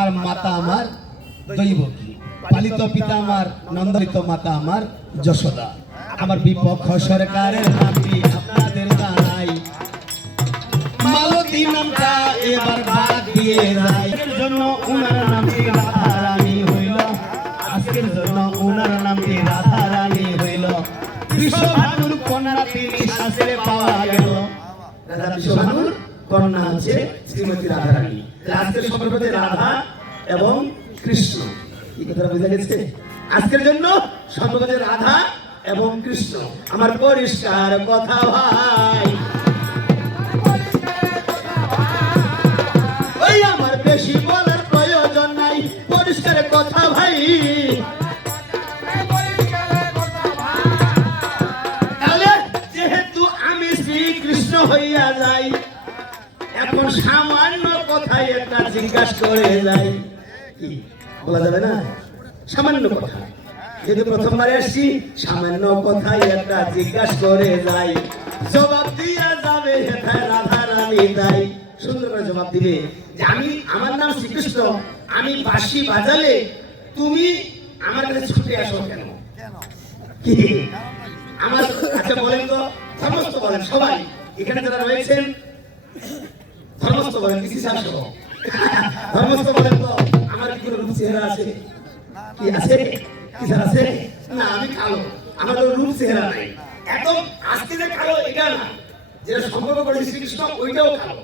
আর মাতা আমার দৈবকী। পালিত পিতা আমার নন্দিত, মাতা আমার যশোদা। আমার বিপক্ষ সরকারের নামটি আপনাদের জানাই, মালতী নামটা এবার বাদ দিয়ে যাই। এর জন্য উনার নামটি রাধা রানী হইল, আজকের জন্য উনার নামটি রাধা রানী হইল। বিশ্বভানুর কন্যা তিনি শাস্ত্রে পাওয়া গেল। রাধা বিশ্বভানুর কন্যা হচ্ছে শ্রীমতী রাধা রানী। আজকের সম্পর্ক হচ্ছে রাধা এবং কৃষ্ণ। কি কথা বোঝা গেছে? আজকের জন্য সম্পর্ক হচ্ছে রাধা এবং কৃষ্ণ। আমার পরিষ্কার কথা ভাই, ওই আমার বেশি বলার প্রয়োজন নাই, পরিষ্কার কথা ভাই। তাহলে যেহেতু আমি শ্রীকৃষ্ণ হইয়া যাই, এখন সামান্য কথাই একটা জিজ্ঞাসা করে যাই। কি বলা যাবে না? সামান্য কথা, যেহেতু প্রথমবার আসছি, সামান্য কথাই একটা জিজ্ঞাসা করে যাই। জবাব দিয়া যাবে হেথায় রাধা রানী তাই। সুন্দর করে জবাব দিবে যে আমি, আমার নাম শ্রীকৃষ্ণ, আমি বাঁশি বাজালে তুমি আমার কাছে ছুটে আসো কেন? কি আমার? আচ্ছা বলেন তো, ধর্মস্থ বলেন সবাই, এখানে যারা রয়েছেন ধর্মস্থ বলেন, কি শাসক ধর্মস্থ বলেন তো, আমার কি কোনো রূপ চেহারা আছে? কি আছে? কি আছে? না, আমি কালো, আমার কোনো রূপ চেহারা নাই। একদম আজকে যে কালো এটা না, যেটা সম্পর্ক করে শ্রীকৃষ্ণ ওইটাও কালো।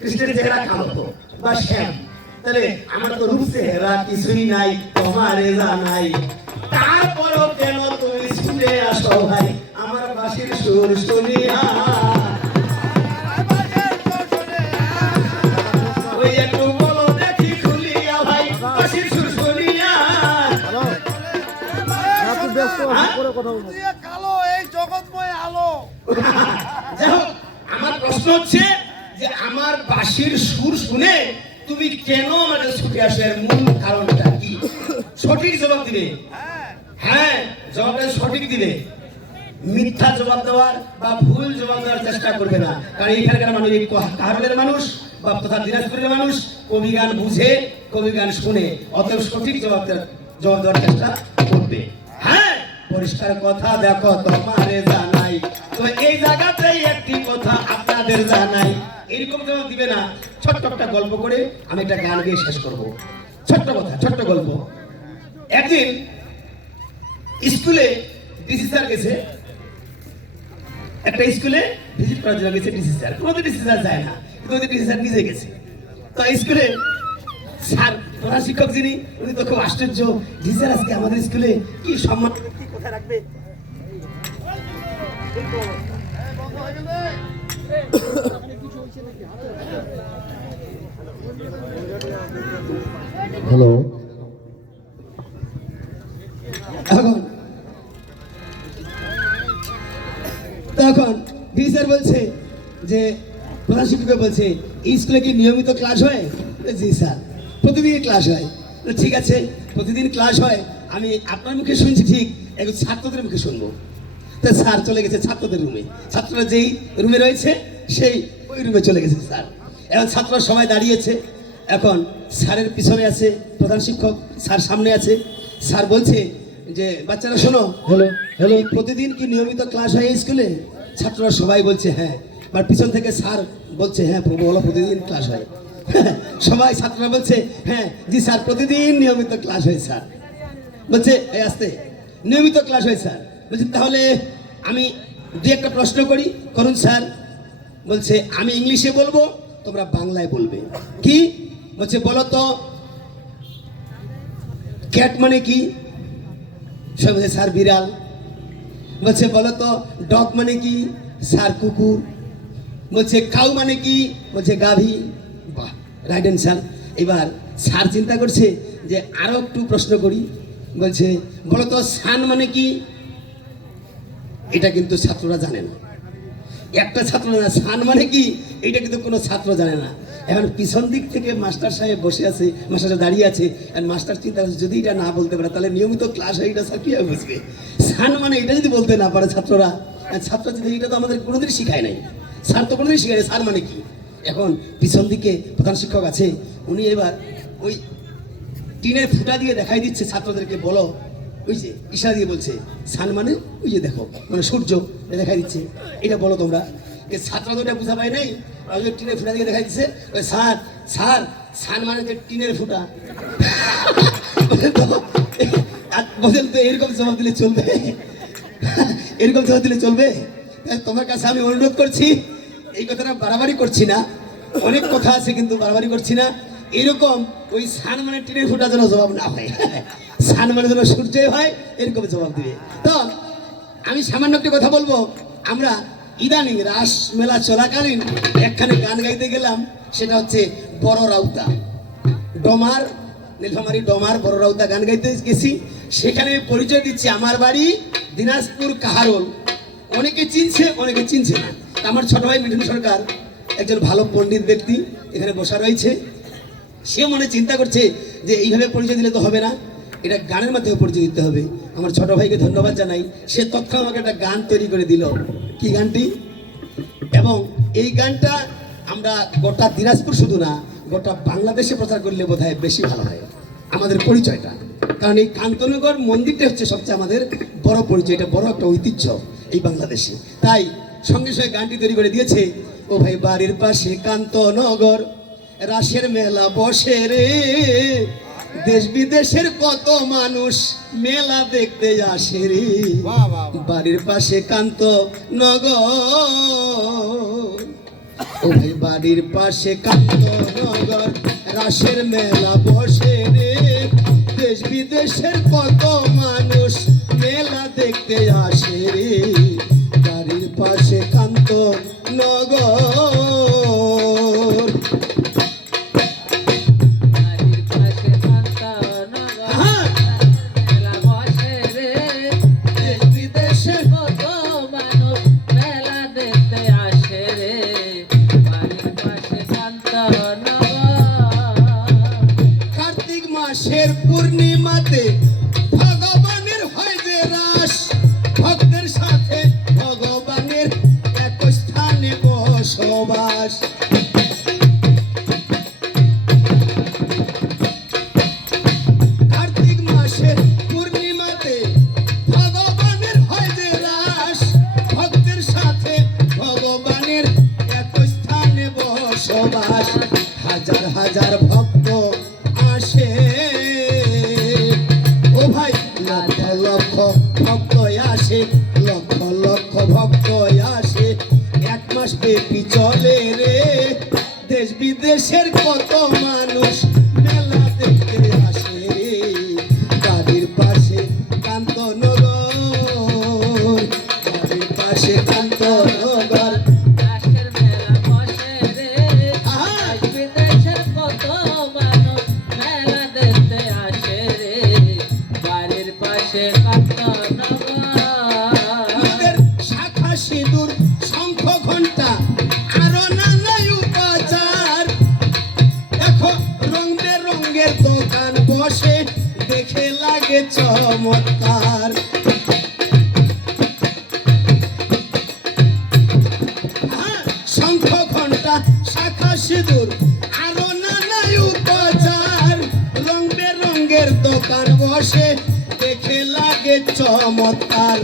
কৃষ্ণের চেহারা কালো তো বা শ্যাম, তাহলে আমার তো রূপ চেহারা কিছুই নাই, তোমার জানাই। তারপরও কেন তুমি ছুটে আসো ভাই আমার বাঁশির সুর শুনিয়া? ওই একটু বলো দেখি খুলিয়া ভাই বাঁশির সুর শুনিয়া। কালো এই জগৎময় আলো। যাই হোক, আমার প্রশ্ন হচ্ছে যে আমার বাঁশির সুর শুনে তুমি কেন আমাদের ছুটে আসো, এর মূল কারণটা কি? সঠিক জবাব দিবে। হ্যাঁ, জবাবটা সঠিক দিবে। মিথ্যা জবাব দেওয়ার বা ভুল জবাব দেওয়ার চেষ্টা করবে না, কারণ এইখানকার মানুষ, কারণের মানুষ বা তথা দিনাজপুরের মানুষ কবি গান বুঝে, কবি গান শুনে, অতএব সঠিক জবাব দেওয়ার চেষ্টা করবে। হ্যাঁ, পরিষ্কার কথা দেখো তোমারে জানাই। তো এই জায়গাতেই একটি কথা আপনাদের জানাই, এরকম জবাব দিবে না। ছোট্ট একটা গল্প করে আমি একটা গান গিয়ে শেষ করব। ছোট্ট কথা, ছোট্ট গল্প। একদিন স্কুলে ডিসি স্যার গেছে, একটা স্কুলে ভিজিট করার জন্য গেছে ডিসি স্যার। কোনোদিন ডিসি স্যার যায় না, কিন্তু ডিসি স্যার নিজে গেছে। তো স্কুলে স্যার, প্রধান শিক্ষক যিনি, উনি তো খুব আশ্চর্য, ডিসি স্যার আজকে আমাদের স্কুলে কি সম্মান, কি কোথায় রাখবে। হ্যালো, তখন ডিসি স্যার বলছে যে, প্রধান শিক্ষক বলছে, এই স্কুলে কি নিয়মিত ক্লাস হয়? জি স্যার, প্রতিদিন ক্লাস হয়। ঠিক আছে, প্রতিদিন ক্লাস হয়, আমি আপনার মুখে শুনছি ঠিক, একটু ছাত্রদের মুখে শুনবো। তা স্যার চলে গেছে ছাত্রদের রুমে। ছাত্ররা যেই রুমে রয়েছে সেই ওই রুমে চলে গেছে স্যার। এখন ছাত্ররা সবাই দাঁড়িয়েছে, এখন স্যারের পিছনে আছে প্রধান শিক্ষক, স্যার সামনে আছে। স্যার বলছে যে, বাচ্চারা শোনো, হ্যালো হ্যালো, প্রতিদিন কি নিয়মিত ক্লাস হয় এই স্কুলে? ছাত্ররা সবাই বলছে হ্যাঁ। আর পিছন থেকে স্যার বলছে, হ্যাঁ বলো, প্রতিদিন ক্লাস হয়। সবাই ছাত্ররা বলছে, হ্যাঁ জি স্যার, প্রতিদিন নিয়মিত ক্লাস হয় স্যার। বলছে, এই আসতে, নিয়মিত ক্লাস হয় স্যার। বলছে, তাহলে আমি দু একটা প্রশ্ন করি, করুন স্যার। বলছে, আমি ইংলিশে বলবো, তোমরা বাংলায় বলবে। কি? বলছে, বলো তো ক্যাট মানে কি? সব বলছে, স্যার বিড়াল। বলছে, বলো তো ডগ মানে কি? স্যার কুকুর। বলছে, কাউ মানে কি? বলছে, গাভী। বাহ, রাইট অ্যান্সার। এবার স্যার চিন্তা করছে যে আরো একটু প্রশ্ন করি। বলছে, বলো তো সান মানে কি? এটা কিন্তু ছাত্ররা জানে না, একটা ছাত্র না, সান মানে কি এটা কিন্তু কোনো ছাত্র জানে না। এখন পিছন দিক থেকে মাস্টার সাহেব বসে আছে, মাস্টার সাহেব দাঁড়িয়ে আছে, আর মাস্টার চিন্তা করছে যদি এটা না বলতে পারে তাহলে নিয়মিত ক্লাস হয়, এটা স্যার কীভাবে বুঝবে? সান মানে এটা যদি বলতে না পারে ছাত্ররা, ছাত্র যদি, এটা তো আমাদের কোনোদিনই শিখায় নাই, স্যার তো কোনোদিনই শিখায় নাই স্যার মানে কি। এখন পিছন দিকে প্রধান শিক্ষক আছে, উনি এবার ওই টিনের ফুটা দিয়ে দেখাই দিচ্ছে ছাত্রদেরকে, বলো, ওই যে ইশারা দিয়ে বলছে সান মানে ওই যে দেখো, মানে সূর্য দেখাই দিচ্ছে, এটা বলো তোমরা। ছাত্ররা তো এটা বুঝা পায় নাই, ওই যে টিনের ফুটা দিয়ে দেখাই দিচ্ছে, ওই স্যার স্যার সান মানে যে টিনের ফুটা। বলেন তো এরকম জবাব দিলে চলবে? এরকম জবাব দিলে চলবে? তোমার কাছে আমি অনুরোধ করছি, এই কথাটা বাড়াবাড়ি করছি না, অনেক কথা আছে কিন্তু বাড়াবাড়ি করছি না, এরকম ওই সান মানে টিনের ফুটা যেন জবাব না হয়, সান মানে যেন সূর্যই হয়, এরকম জবাব দিবে। তো আমি সামান্য একটি কথা বলবো, আমরা ইদানিং রাস মেলা চলাকালীন একখানে গান গাইতে গেলাম, সেটা হচ্ছে বড় রাউতা ডমার, নীলফামারী ডমার বড় রাউতা গান গাইতে গেছি। সেখানে পরিচয় দিচ্ছি, আমার বাড়ি দিনাজপুর কাহারোল। অনেকে চিনছে, অনেকে চিনছে না। আমার ছোট ভাই মিঠুন সরকার একজন ভালো পণ্ডিত ব্যক্তি এখানে বসা রয়েছে, সে মনে চিন্তা করছে যে এইভাবে পরিচয় দিলে তো হবে না, এটা গানের মাধ্যমে পরিচয় দিতে হবে। আমার ছোট ভাইকে ধন্যবাদ জানাই, সে তথ্য আমাকে একটা গান তৈরি করে দিল। কি গানটি? এবং এই গানটা আমরা গোটা দিনাজপুর শুধু না, গোটা বাংলাদেশে প্রচার করলে বোধহয় বেশি ভালো হয় আমাদের পরিচয়টা, কারণ এই কান্তনগর মন্দিরটা হচ্ছে সবচেয়ে আমাদের বড় পরিচয়, এটা বড় একটা ঐতিহ্য এই বাংলাদেশে। তাই সঙ্গে সঙ্গে গানটি তৈরি করে দিয়েছে, ও ভাই বাড়ির পাশে কান্তনগর রাসের মেলা বসে রে, দেশ বিদেশের কত মানুষ মেলা দেখতে আসে রে, বাহ, বাহ, বাহ। বাড়ির পাশে কান্তনগর, ও ভাই বাড়ির পাশে কান্তনগর রাসের মেলা বসে রে, দেশ বিদেশের কত মানুষ মেলা দেখতে আসে রে, বাড়ির পাশে কান্তনগর। হ্যাঁ, দেশ বিদেশের কার্তিক মাসের পূর্ণিমাতে ভগবানের হয় যে রাস, ভক্তের সাথে ভগবানের এক স্থানে বসবাস। কার্তিক মাসের পূর্ণিমাতে ভগবানের হয় যে রাস, ভক্তের সাথে ভগবানের এক স্থানে বসবাস। হাজার হাজার ভক্ত আসে, ও ভাই লক্ষ লক্ষ ভক্ত আসে, লক্ষ লক্ষ ভক্ত আসে, এক মাস ব্যাপী চলে রে, দেশ বিদেশের কত মানুষ মেলা দেখতে আসে রে, বাড়ির পাশে কান্তনগর, বাড়ির পাশে কান্তনগর। আমাদের শাখা সিঁদুর শঙ্খ ঘন্টা আরো নানাই উপাচার, দেখো রং বেরঙের দোকান বসে, দেখে লাগে চমৎকার। হ্যাঁ, শঙ্খ ঘন্টা শাখা সিঁদুর আরো নানাই উপাচার, রং বেরঙের দোকান বসে, দেখে লাগে চমৎকার।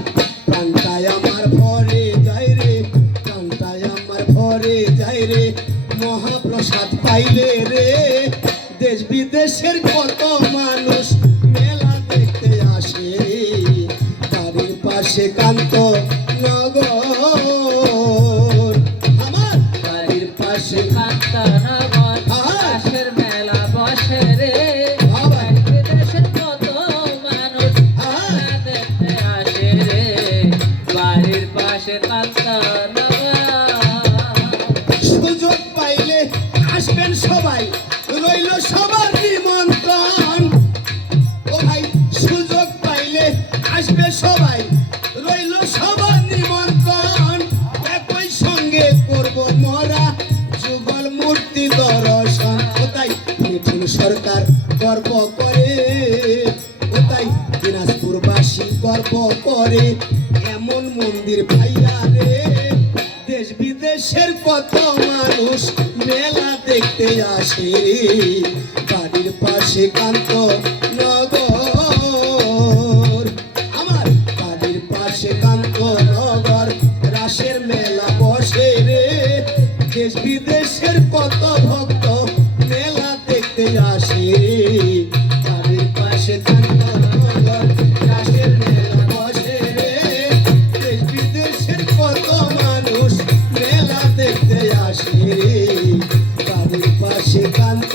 প্রাণটায় আমার ভরে যায় রে, প্রাণটায় আমার ভরে যায় রে, মহাপ্রসাদ পাইলে রে, দেশ বিদেশের কত মানুষ মেলা দেখতে আসে রে, বাড়ির পাশে কান্তনগর, আমার বাড়ির পাশে সুযোগ পাইলে আসবেন সবাই, রইল সবার নিমন্ত্রণ, ও ভাই সুযোগ পাইলে আসবে সবাই, রইল সবার নিমন্ত্রণ, একই সঙ্গে করব মরা যুগল মূর্তি দর্শন। কোথায় মিঠুন সরকার গর্ব করে, কোথায় দিনাজপুরবাসী গর্ব করে, এমন মন্দির ভাইয়া রে, দেশ বিদেশের কত মানুষ মেলা দেখতে আসে রে, বাড়ির পাশে কান্ত নগর, আমার বাড়ির পাশে কান্ত নগর, রাসের মেলা বসে রে, দেশ বিদেশের কত ভক্ত মেলা দেখতে আসে রে, বাড়ির পাশে কান্ত নগর, রাসের মেলা বসে রে, দেশ বিদেশের কত মানুষ মেলা দেখতে আসে রে, বাড়ির পাশে কান্ত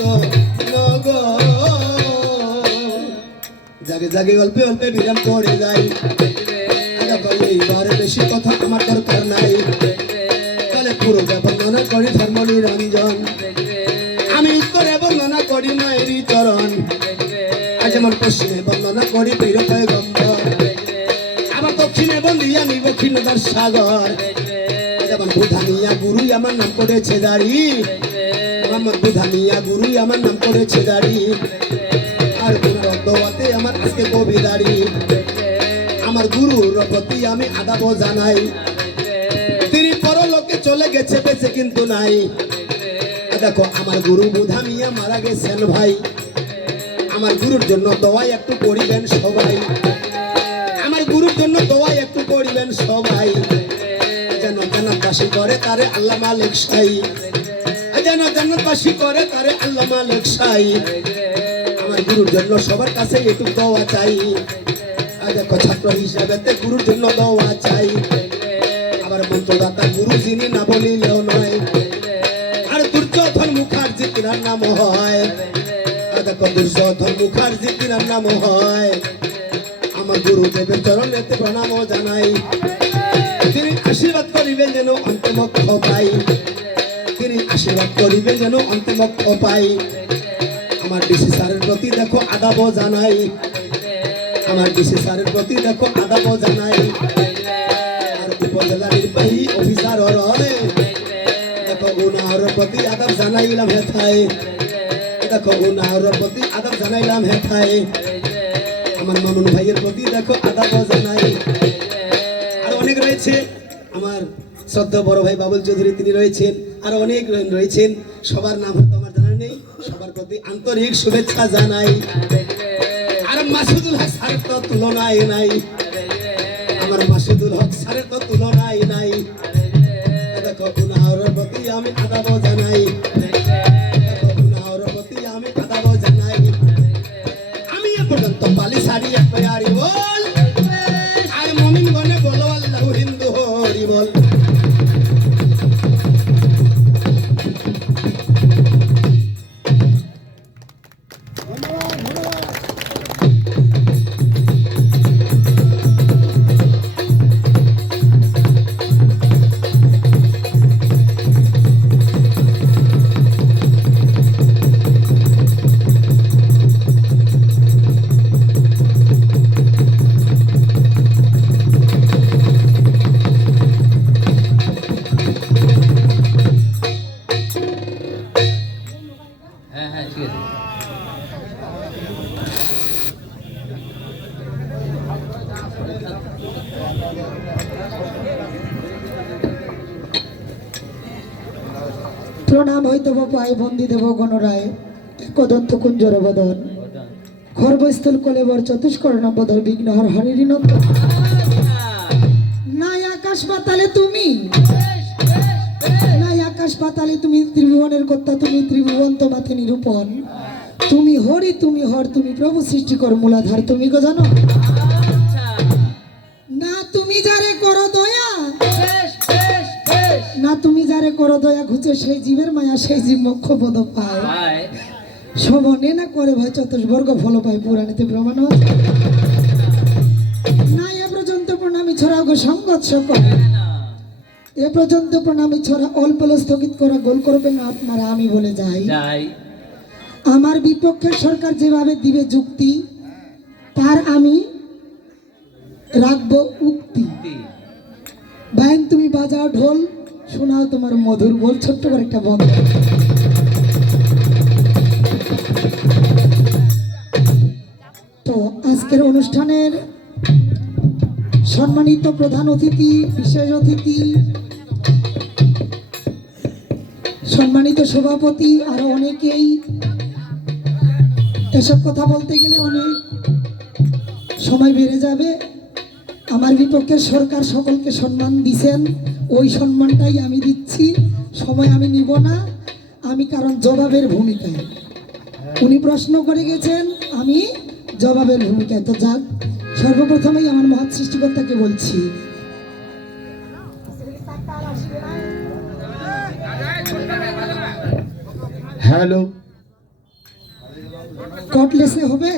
নগর। জাগে জাগে অল্পে অল্পে বিরাম করে যাই, এইবারে বেশি কথা আমার দরকার নাই, তাহলে পুরো বর্ণনা করি ধর্ম নিরঞ্জন, আমি উত্তরে বর্ণনা করি মায়েরই চরণ, আজ আমার পশ্চিমে বর্ণনা করি বীর পয়গম্বর, আমার দক্ষিণে বন্দিয়া নিব ক্ষীণতার সাগর, আজ আমার বুধানিয়া গুরুই আমার নাম করেছে দাড়ি, আমার বুধানিয়া গুরুই আমার নাম করেছে দাড়ি, আর দোয়াতে আমার আজকে কবিদারি, আমার গুরুর প্রতি আমি আদাব জানাই, তিনি পরলোকে চলে গেছে বেঁচে কিন্তু নাই, দেখো আমার গুরু বুধা মিয়া মারা গেছেন ভাই, আমার গুরুর জন্য দোয়া একটু করিবেন সবাই, আমার গুরুর জন্য দোয়া একটু করিবেন সবাই, যেন জান্নাতবাসী করে তারে আল্লাহ মালিক সাই, যেন জান্নাতবাসী করে তারে আল্লাহ মালিক সাই, আমার গুরুর জন্য সবার কাছে একটু দোয়া চাই, দেখো ছাত্র হিসাবে গুরুর জন্য দোয়া চাই, আবার মন্ত্রদাতা গুরু যিনি না বলিলেও নয়, আর দুর্যোধন মুখার্জি তিনার নাম হয়, দেখো দুর্যোধন মুখার্জি তিনার নাম হয়, আমার গুরুদেবের চরণেতে প্রণাম জানাই, তিনি আশীর্বাদ করিবেন যেন অন্তমক্ষ পাই, তিনি আশীর্বাদ করিবেন যেন অন্তমক্ষ পাই, আমার ডিসি স্যারের প্রতি দেখো আদাব জানাই, আমার ডিসি স্যারের প্রতি দেখো আদাব জানাই, আর উপজেলা নির্বাহী অফিসার রয় দেখো উনার প্রতি আদাব জানাইলাম হেথায়, দেখো উনার প্রতি আদাব জানাইলাম হেথায়, আমার মামুন ভাইয়ের প্রতি দেখো আদাব জানাই, আর অনেক রয়েছে আমার শ্রদ্ধা বড় ভাই বাবুল চৌধুরী তিনি রয়েছেন, আর অনেক রয়েছেন, সবার নাম হয়তো আমার জানা নেই, সবার প্রতি আন্তরিক শুভেচ্ছা জানাই, আর মাসুদুল হক স্যারের তো তুলনায় নাই, আমার মাসুদুল হক স্যারের তো তুলনায় নাই, দেখো উনার প্রতি আমি আদাব জানাই, দেখো উনার প্রতি আমি আদাব জানাই, আমি এ পর্যন্ত পালি সারি এক পেয়ারি বল, আর মমিন গনে বলো আল্লাহু হিন্দু হরি বল। প্রণাম হইতব পাই বন্দি দেব গণরায় কদন্ত কুঞ্জর বদন খর্বস্থল কলেবর চতুষ্কর্ণ বদর বিঘ্নহর হরিরি নন্দ নাই আকাশ পাতালে তুমি, নাই আকাশ পাতালে তুমি ত্রিভুবনের কর্তা, তুমি ত্রিভুবন তোমাতে নিরূপণ, তুমি হরি তুমি হর, তুমি প্রভু সৃষ্টিকর মূলাধার, তুমি গো জানো না তুমি যারে করো দয়া, না তুমি যারে করো দয়া ঘুচে সেই জীবের মায়া, সেই জীব মোক্ষ পদ পায়, শোভনে না করে ভাই চতুষ্বর্গ ফল পায়, পুরাণীতে প্রমাণ আছে, না এ পর্যন্ত প্রণামী ছড়া গো সঙ্গত সকল, এ পর্যন্ত প্রণামী ছড়া অল্প স্থগিত করা গোল করবে না আপনারা, আমি বলে যাই আমার বিপক্ষে সরকার যেভাবে দিবে যুক্তি তার আমি রাখবো উক্তি। ভাইন তুমি বাজাও ঢোল, শোনাও তোমার মধুর বল, ছোট্ট করে একটা বন্ধ। তো আজকের অনুষ্ঠানের সম্মানিত প্রধান অতিথি, বিশেষ অতিথি, সম্মানিত সভাপতি, আরো অনেকেই এসব কথা বলতে গেলে অনেক সময় বেড়ে যাবে। আমার বিপক্ষের সরকার সকলকে সম্মান দিছেন, ওই সম্মানটাই আমি দিচ্ছি, সময় আমি নিব না। আমি কারণ জবাবের ভূমিকায়, উনি প্রশ্ন করে গেছেন, আমি জবাবের ভূমিকায়। তো যাক, সর্বপ্রথমেই আমার মহৎ সৃষ্টিকর্তাকে বলছি, হ্যালো, কটলেসে হবে।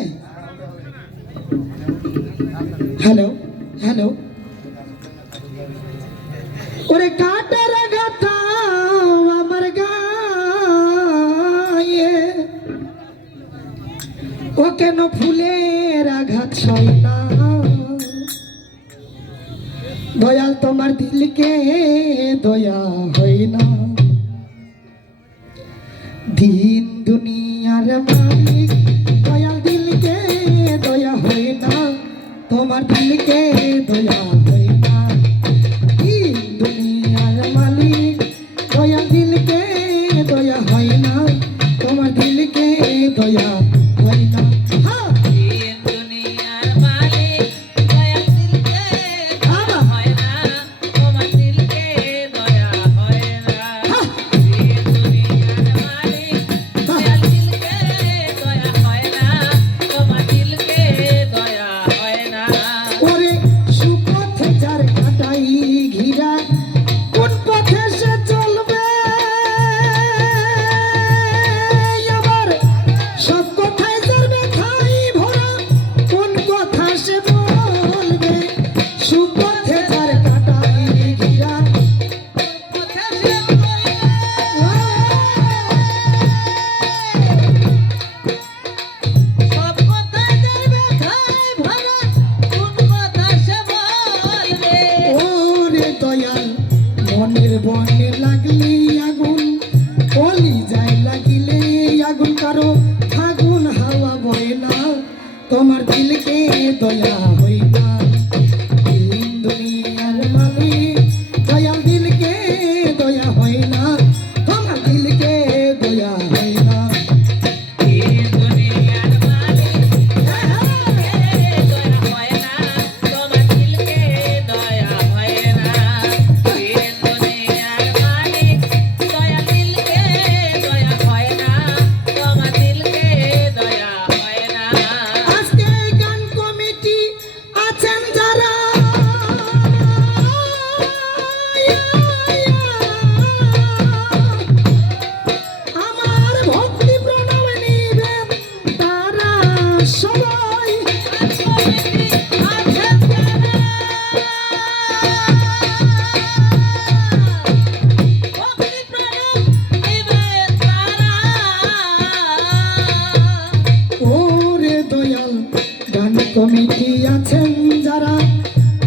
হ্যালো হ্যালো, ওরে কাটার গাথা আমার গায়ে, ও কেন ফুলের আঘাত সয় না, দয়াল তোমার দিলকে দয়া হয় না, দিন দুনিয়ার মালিক দয়াল দিলকে দয়া হয় না, তোমার দিলকে দয়া হয় না, দিন দুনিয়ার মালিক দয়াল দিলকে দয়া হয় না, তোমার দিলকে দয়া হয় না। হ্যাঁ, দিন দুনিয়ার মালিক দয়াল দিলকে দয়া হয় না, তোমার দিলকে দয়া হয় না। দিন দুনিয়ার মালিক দয়াল দিলকে দয়া হয় না, তোমার দিলকে দয়া হয় না। ওরে সুপথে যার কাটাই ঘিরা, কোন পথে সে চলবে, আবার সব কথায় যার ব্যথাই ভরা, কোন কথা সে বলবে, সুপথে যার কাটাই ঘিরা, কথা সে বলবে, সব কথায় যার ব্যথায় ভরা, কোন কথা সে বলবে। ওরে দয়াল মনের বনে লাগলি আগুন, কলি যায় লাগিলে আগুন, কারো ফাগুন হাওয়া বয় না, তোমার দিলকে দয়া হয় না, দিন দুনিয়ার মালিক দয়াল দিলকে দয়া হয় না, তোমার দিলকে দয়া হয় না। দিন দুনিয়ার মালিক দয়া হয় না, তোমার দিলকে দয়া হয় না। দিন দুনিয়ার মালিক দয়া দিলকে দয়া হয় না, তোমার দিলকে দয়া হয় না। আজকে গান কমিটি আছেন যারা, আমার ভক্তি প্রণাম নিবেন তারা সবাই, আছেন যারা ভক্তি প্রণাম নিবেন তারা। ওরে দয়াল গান কমিটি আছেন যারা,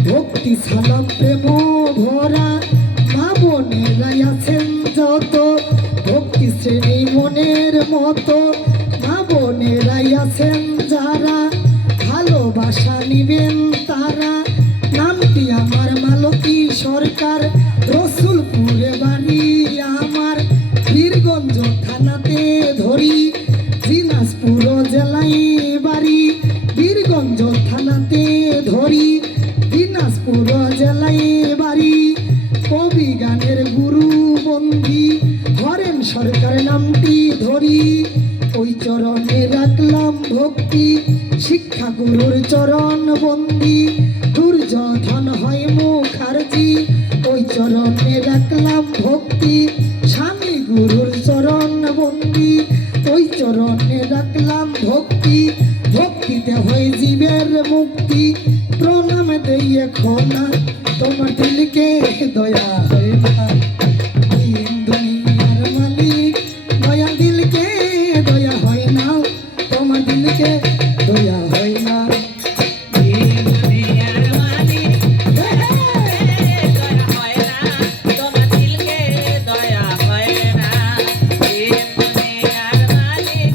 ভক্তি সালাম প্রেম ভরা, মা বোনেরাই আছেন যত, ভক্তি শ্রেণী মনের মতো, মা বোনেরাই আছেন যারা, ভালোবাসা নিবেন তারা, নামটি আমার মালতী সরকার, রসুলপুরে বাড়ি আমার, বীরগঞ্জ থানাতে ধরি, দিনাজপুর জেলায় বাড়ি, বীরগঞ্জ থানাতে ধরি, দিনাজপুর জেলায় বাড়ি, কবি গানের গুরু বন্দি হরেন সরকার নামটি ধরি, ওই চরণে রাখলাম ভক্তি, শিক্ষা গুরুর চরণ বন্দি, দুর্যোধন হয় মুখার্জি, ওই চরণে রাখলাম ভক্তি, স্বামী গুরুর চরণ বন্দি, ওই চরণে রাখলাম ভক্তি, ভক্তিতে হয় জীবের মুক্তি, প্রণাম দেই এখন তোমার দিলকে দয়া হয় না, দিন দুনিয়ার মালিক দয়া দিলকে দয়া হয় না, তোমার দিলকে দয়া হয় না। দিন দুনিয়ার মালিক দয়া হয় না, তোমার দিলকে দয়া হয় না। দিন দুনিয়ার মালিক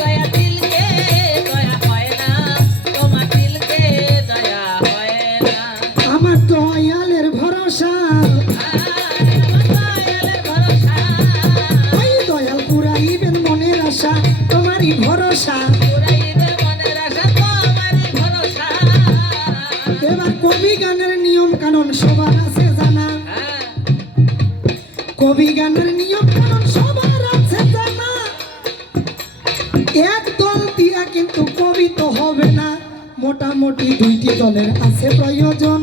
দয়া দিলকে দয়া হয় না, তোমার দিলকে দয়া হয় না। আমার দয়ালের ভরসা, আমার দয়ালের ভরসা, ওই দয়াল পুরাইবেন মনের আশা, তোমারই ভরসা, পুরাই গানের নিয়ম কানুন সবার আছে জানা, এক দল দিয়া কিন্তু কবি তো হবে না, মোটামুটি দুইটি দলের আছে প্রয়োজন।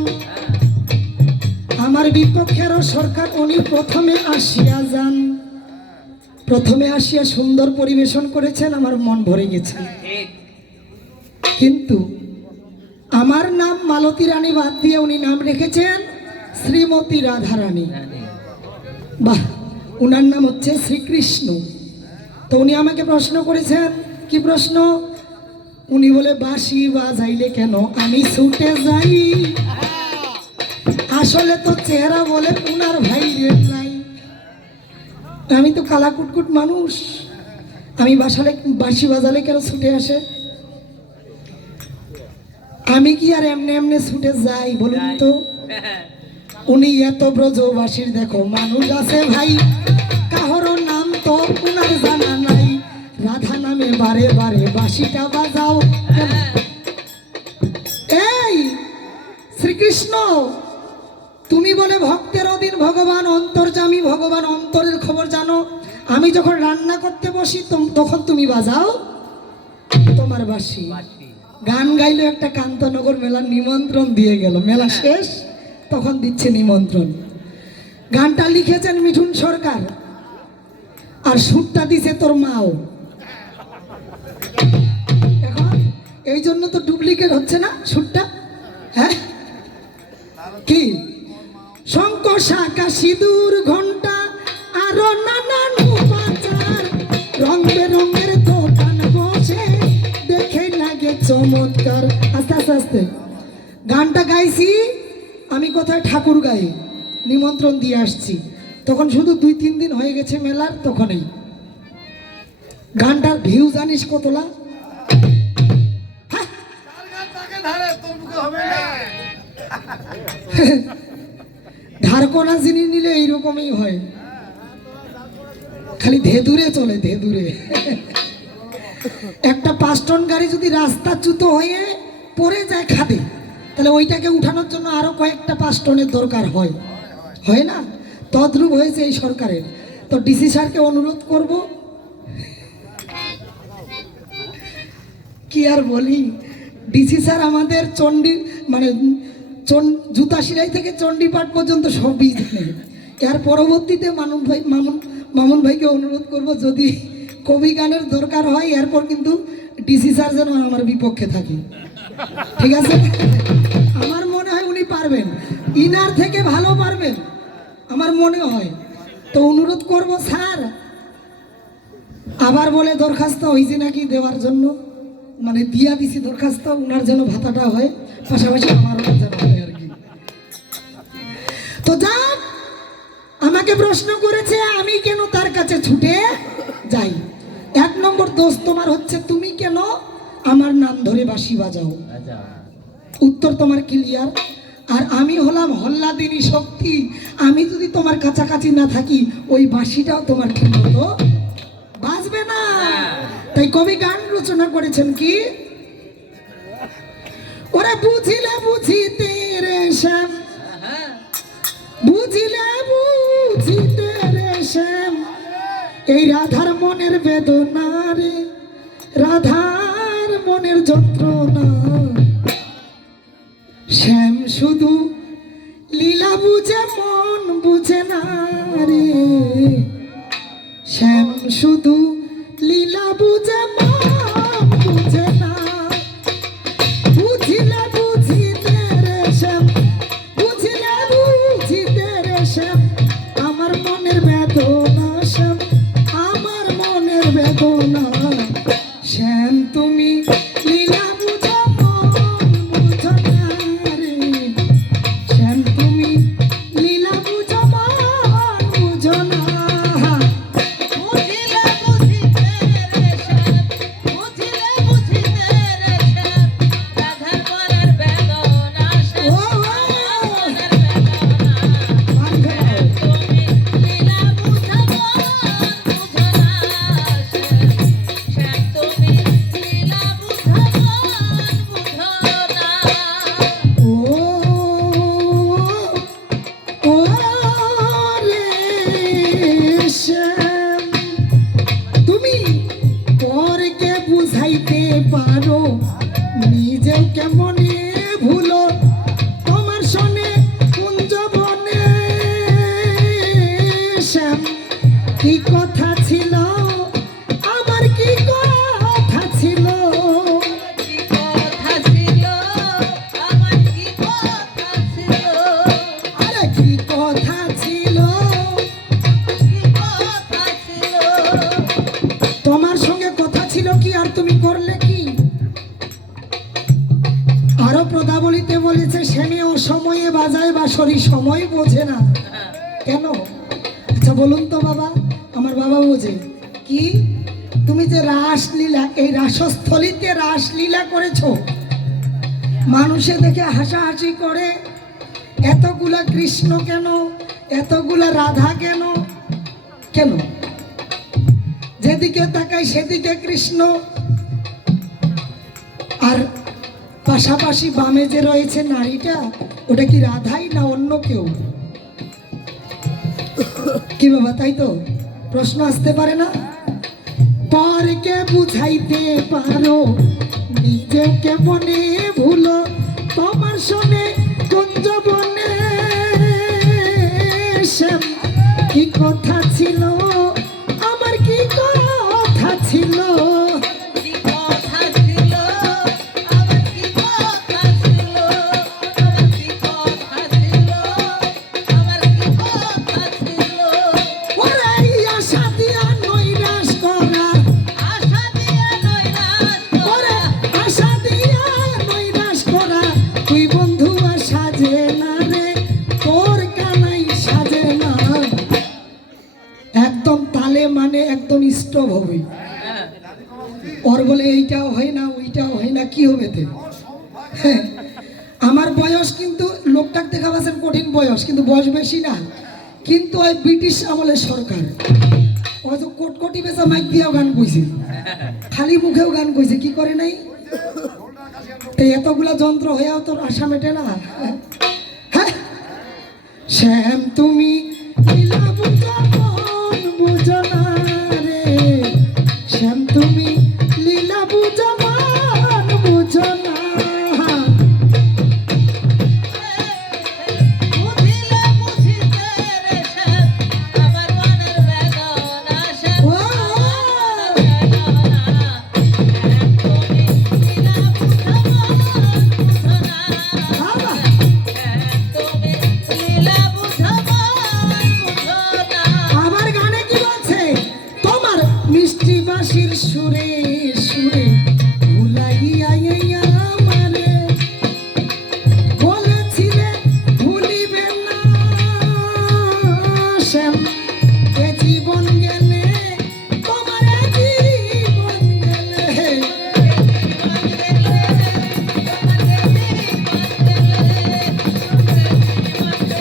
আমার বিপক্ষেরও সরকার উনি প্রথমে আসিয়া যান, প্রথমে আসিয়া সুন্দর পরিবেশন করেছেন, আমার মন ভরে গেছে। ঠিক কিন্তু আমার নাম মালতী রানী বাদ দিয়ে উনি নাম রেখেছেন শ্রীমতী রাধারানী। জানি। বাহ, উনার নাম হচ্ছে শ্রীকৃষ্ণ। তো উনি আমাকে প্রশ্ন করেছেন, কি প্রশ্ন? উনি বলে বাঁশি বাজাইলে কেন আমি ছুটে যাই। আসলে তো চেহারা বলে উনার ভাই রেট নাই, আমি তো কালা কুটকুট মানুষ, আমি বাঁশি বাজালে কেন ছুটে আসে? আমি কি আর এমনি এমনি ছুটে যাই বলুন তো? উনি এত ব্রজবাসীর দেখো মানুষ আছে ভাই, কাহরো নাম তো উনার জানা নাই, রাধা নামে বারে বারে বাঁশিটা বাজাও। এই শ্রীকৃষ্ণ, তুমি বলে ভক্তের অধীন ভগবান অন্তর্যামী, ভগবান অন্তরের খবর জানো। আমি যখন রান্না করতে বসি তখন তুমি বাজাও তোমার বাঁশি। বাঁশি। গান গাইলো একটা কান্তনগর মেলার নিমন্ত্রণ দিয়ে গেল, মেলা শেষ তখন দিচ্ছে নিমন্ত্রণ। গানটা লিখেছেন মিঠুন সরকার আর সুরটা দিছে তোর মাও। এখন এই জন্য তো ডুপ্লিকেট হচ্ছে না সুরটা, হ্যাঁ? কি শঙ্খ শাখা সিঁদুর ঘন্টা আরো নানান উপাচার, রং বেরঙের দোকান বসে দেখে লাগে চমৎকার। আস্তে আস্তে আস্তে গানটা গাইছি আমি, কোথায় ঠাকুর গাই নিমন্ত্রণ দিয়ে আসছি, তখন শুধু 2-3 দিন হয়ে গেছে মেলার, তখনই গানটার ভিউ জানিস কতলা? তার গান তাকে ধারে তোর মুখে হবে না। ধারকোনা জিনিস নিলে এইরকমই হয়, খালি ধেদুরে চলে ধেদুরে। একটা 5 টন গাড়ি যদি রাস্তা চ্যুত হয়ে পড়ে যায় খাদে, তাহলে ওইটাকে উঠানোর জন্য আরো কয়েকটা 5 টনের দরকার হয়, হয় না? তদ্রূপ হয়েছে এই সরকারের। তো ডিসি স্যারকে অনুরোধ করব, কি আর বলি, ডিসি স্যার আমাদের চণ্ডী মানে জুতা সিলাই থেকে চণ্ডীপাঠ পর্যন্ত সবই জানে। এর পরবর্তীতে মামুন ভাইকে অনুরোধ করব, যদি কবি গানের দরকার হয় এরপর কিন্তু ডিসি স্যার যেন আমার বিপক্ষে থাকে, ঠিক আছে? আমার মনে হয় উনি পারবেন, ইনার থেকে ভালো পারবেন আমার মনে হয়। তো অনুরোধ করব স্যার, আবার বলে দরখাস্ত হয়েছে নাকি দেওয়ার জন্য, মানে দিয়া দিছি দরখাস্ত, উনার যেন ভাতাটা হয়, পাশাপাশি আমারও যেন হয় আর কি। তো যাক, আমাকে প্রশ্ন করেছে আমি কেন তার কাছে ছুটে যাই। 1 নম্বর দোষ তোমার হচ্ছে তুমি কেন আমার নাম ধরে বাঁশি বাজাও, আচ্ছা। উত্তর তোমার ক্লিয়ার। আর আমি হলাম হল্লাদিনী শক্তি, আমি যদি তোমার কাছাকাছি না থাকি ওই বাঁশিটাও তোমার ঠিক মতো বাজবে না। তাই কবি গান রচনা করেছেন কি, ওরে বুঝিলে বুঝিতে রে শ্যাম, বুঝিলে বুঝিতে রে শ্যাম, এই রাধার মনের বেদনা রে, রাধার মনের যন্ত্রণা, শ্যাম শুধু লীলা বুঝে মন বুঝে না রে, শ্যাম শুধু লীলা বুঝে মন বুঝে না, বুঝিলে বুঝিতে রে শ্যাম, বুঝিলে বুঝিতে রে শ্যাম, আমার মনের বেদনা শ্যাম, আমার মনের বেদনা, শ্যাম তুমি লীলা বুঝো মন বুঝো না রে, শ্যাম তুমি লীলা বুঝো মন বুঝো না। বুঝিলে বুঝিতে রে শ্যাম, বুঝিলে বুঝিতে রে শ্যাম, রাধার মনের বেদনা শ্যাম, ও, ও। মনের বেদনা, তুমি লীলা বুঝো মন বুঝো না শ্যাম, শ্যাম তুমি লীলা বুঝো মন আরো প্রদাবলিতে বলেছে শ্যামে অসময়ে বাজায় বাঁশরি, সময় বোঝে না। কেন? আচ্ছা বলুন তো বাবা, আমার বাবা বোঝে কি? তুমি যে রাসলীলা, এই রাসস্থলিতে রাসলীলা করেছো, মানুষে দেখে হাসাহাসি করে, এতগুলা কৃষ্ণ কেন, এতগুলা রাধা কেন? কেন? যেদিকে তাকাই সেদিকে কৃষ্ণ, আর পাশাপাশি বামে যে রয়েছে নারীটা, ওটা কি রাধাই না অন্য কেউ? কি বাবা, তাই তো? প্রশ্ন আসতে পারে না? পরকে বুঝাইতে পারো, নিজেকে মনে ভুলো, তোমার শোনে কুঞ্জ বনে শ্যাম কি কথা ছিল, আমার কি কথা ছিল। কি কথা ছিল, আমার কি কথা ছিল, আমার কি কথা ছিল, আমার কি কথা ছিল। ওরে আশা দিয়া নৈরাশ করা, আশা দিয়া নৈরাশ ওরে করা, আশা দিয়া নৈরাশ করা, তুই বন্ধু আর সাজে না রে, তোর কানাই সাজে না। একদম তালে মানে একদম স্টপ হবে। হ্যাঁ, ওর বলে এইটাও হয় না, ওইটাও হয় না, কি হবে তে? হ্যাঁ, আমার বয়স কিন্তু লোকটাক দেখা পাচ্ছেন কঠিন বয়স, কিন্তু বয়স বেশি না। কিন্তু ওই ব্রিটিশ আমলের সরকার হয়তো কোটি বেচা মাইক দিয়েও গান কইছে, খালি মুখেও গান কইছে, কি করে নাই? তো এতগুলা যন্ত্র হয়েও তোর আশা মেটে না। হ্যাঁ, শ্যাম তুমি লীলা বুঝো মন বুঝো না রে, শ্যাম তুমি লীলা বুঝো মন বুঝো না। বুঝিলে বুঝিতে রে শ্যাম, আমার মনের বেদনা শ্যাম, ও, বাবা, আমার গানে কি বলছে? তোমার মিষ্টি বাঁশির সুরে